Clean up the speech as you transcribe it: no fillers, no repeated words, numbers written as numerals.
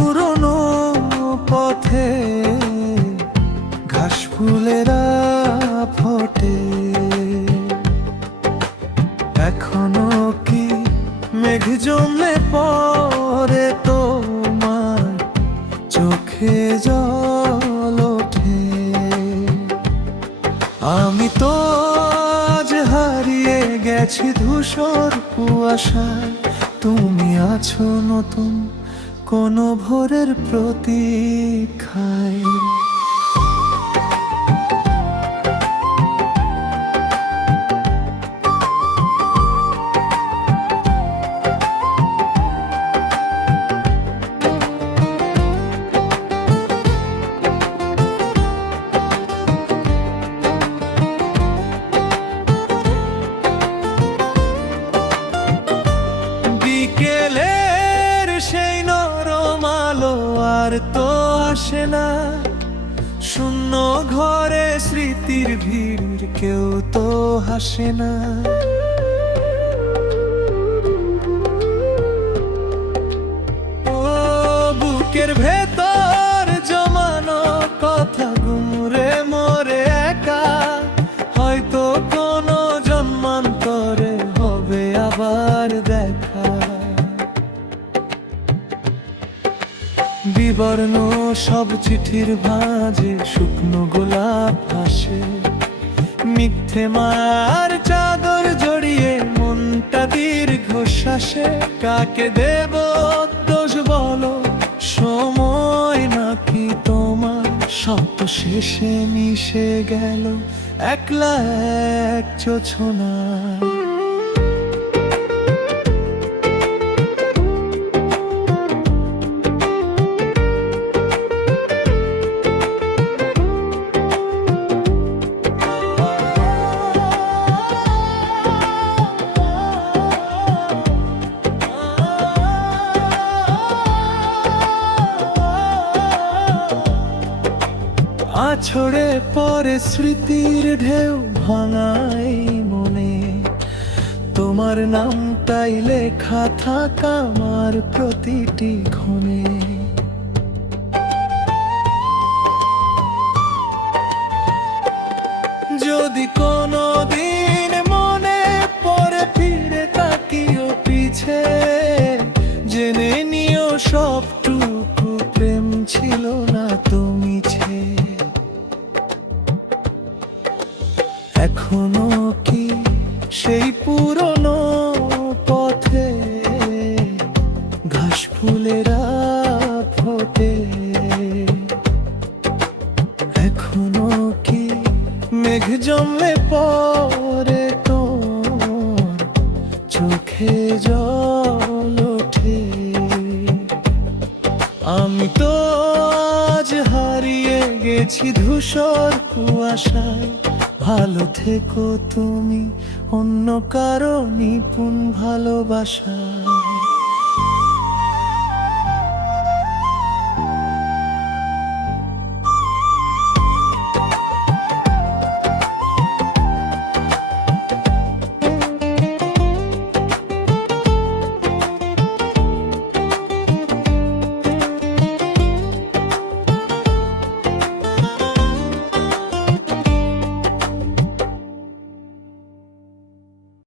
পুরনো পথে ঘাস ফুলেরা ফোটে, এখনো কি মেঘ জমলে পরে তোমার চোখে জল ওঠে? আমি তো আজ হারিয়ে গেছি ধূসর কুয়াশায়, তুমি আছো নতুন কোনো ভোরের প্রতীক্ষায়। বিকেলের সেই নরম আলো আর তো আসে না, শূন্য ঘরে স্মৃতির ভিড়, কেউ তো হাসে না। ও বুকের ভেতর জমানো কথা গুমরে মরে একা, হয়তো কোনো জন্মান্তরে হবে আবার দেখা। বিবর্ণ সব চিঠির ভাঁজে শুকনো গোলাপ ভাসে, মিথ্যে মার চাদর জড়িয়ে মনটা দীর্ঘশ্বাসে। কাকে দেব দোষ বলো, সময় নাকি তোমার? সব তো শেষে মিশে গেল একলা এক জোছনায়। আছড়ে পরে স্মৃতির ঢেউ ভাঙাই মনে, তোমার নামটাই লেখা থাকা আমার প্রতিটি ক্ষণে। যদি কোনো দিন মনে পড়ে ফিরে তাকিও পিছে, জেনে নিও সবটুকু প্রেম ছিল না তুমি ছে। এখনো কি সেই পুরনো পথে ঘাস ফুলেরা ফোটে? এখনো কি মেঘ জমলে পরে তোর চোখে জল ওঠে? আমি তো আজ হারিয়ে গেছি ধূসর কুয়াশায়, ভালো থেকো তুমি অন্য কারো নিপুণ ভালোবাসা।